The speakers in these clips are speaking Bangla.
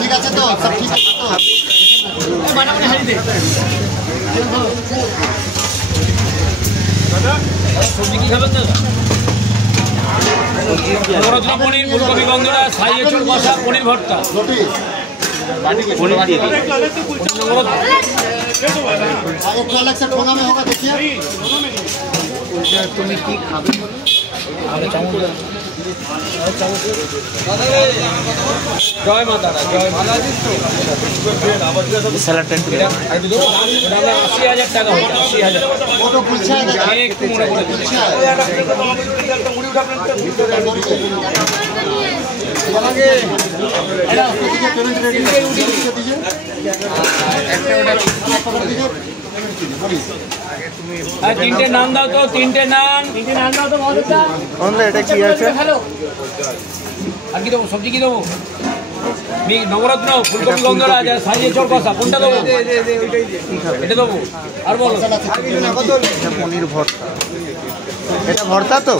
ঠিক আছে তো, সব ঠিক আছে তো। সবজি কি খাবেন দাদা? পনির, ফুলকপি গন্ধরা, ছাই এঁচড় কষা, পনির ভর্তা, তুমি কি খাবে? জয় মা তারা, জয় মা। স্যালাডটা একটু 80,000 টাকা, 80,000। একটু মনে করে তিনটে নান দাও তো, তিনটে নান দাও তো। এটা কি আছে? আর কি দেবো? সবজি কি দেবো? নবরত্ন, ফুলকপি গন্ধরা, ছাই এঁচড় কষা, কোনটা দেবো? এটা দেবো। আর বলো। পনির ভর্তা, এটা ভর্তা তো?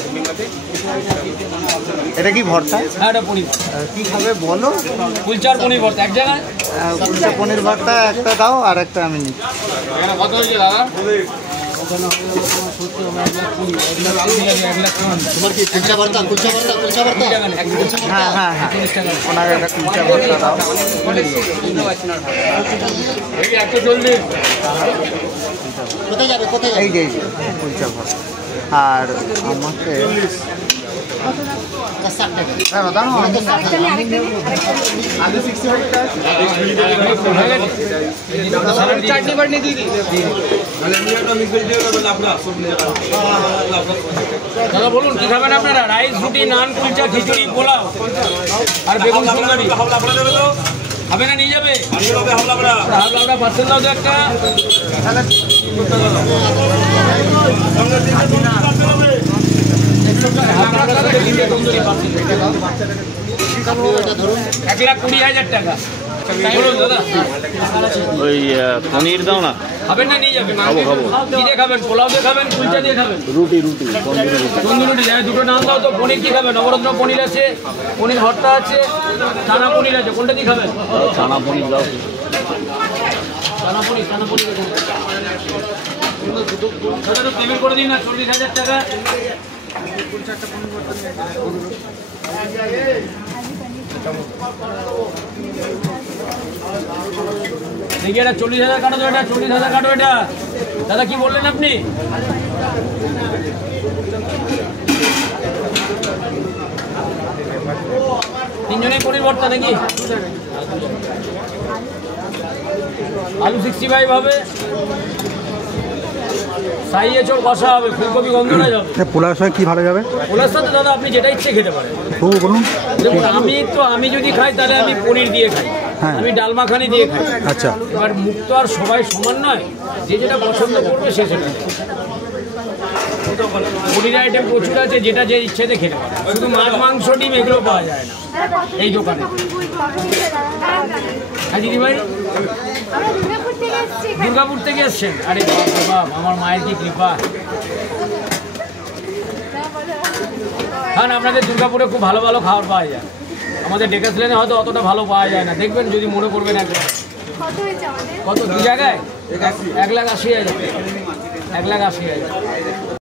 এটা কি ভর্তা? হ্যাঁ, এটা পনির। কি খাবে বলো? কুলচার পনির ভর্তা এক জায়গায়। কুলচা পনির ভর্তা একটা দাও, আর একটা আমি নিই। কত হয়েছে দাদা? তোমার কি কুলচা ভর্তা? হ্যাঁ হ্যাঁ হ্যাঁ, ওনাকে একটা কুলচা ভর্তা দাও। কোথায় যাবে? এই যে কুলচা ভর্তা। আর আমাকে চাটনি বাটনি দিয়ে দিই দাদা। বলুন কি খাবেন আপনারা? রাইস, রুটি, নান, কুলচা, খিচুড়ি, পোলাও আর বেগুন সুন্দরী হবে না? নিয়ে যাবে হাবলা পার্সেল দাও তো একটা। ধরুন 1,20,000 টাকা। বলুন দাদা। ওই পনির দাও না। খাবেন না? নিয়ে যাবেন। কি দিয়ে খাবেন? পোলাও দিয়ে খাবেন, কুলচা দিয়ে খাবেন? রুটি তন্দুরি রুটি। দুটো নাম দাও তো। পনির কি খাবেন? নবরত্ন পনির আছে, পনির ভর্তা আছে, চানা পনির আছে, কোনটা দিয়ে খাবেন? চানা পনির দাও। চানা পনির পেমেন্ট করে দিন না, 40,000 টাকা। দেখি এটা 40,000 কাটো তো, এটা 40,000 কাটো এটা। দাদা কি বললেন আপনি? তিনজনেই পনির ভর্তা নাকি? আলু 65 হবে, ছাই এঁচড় কষা হবে, ফুলকপি গন্ধরা যাবে। পোলার সঙ্গে কি ভালো যাবে? পোলার সাথে দাদা আপনি যেটা ইচ্ছে খেতে পারেন। বলুন। দেখুন আমি যদি খাই তাহলে আমি পনির দিয়ে খাই, আমি ডাল মাখানি দিয়ে খাই। আচ্ছা, এবার মুখ তো আর সবাই সমান নয়, যে যেটা পছন্দ করবে সে সেটা। পনির আইটেম প্রচুর আছে, যেটা যে ইচ্ছেতে খেতে পারে। শুধু মাছ, মাংস, ডিম এগুলো পাওয়া যায় না এই দোকানে। হ্যাঁ দিদিভাই, দুর্গাপুর থেকে এসছেন? আরে বাবা, আমার মায়ের কি কৃপা। হ্যাঁ, আপনাদের দুর্গাপুরে খুব ভালো ভালো খাবার পাওয়া যায়। আমাদের ডেকাস লেনে হয়তো অতটা ভালো পাওয়া যায় না, দেখবেন যদি মনে করবেন একবার। কত? 2 জায়গায় 1,80,000। 1,80,000।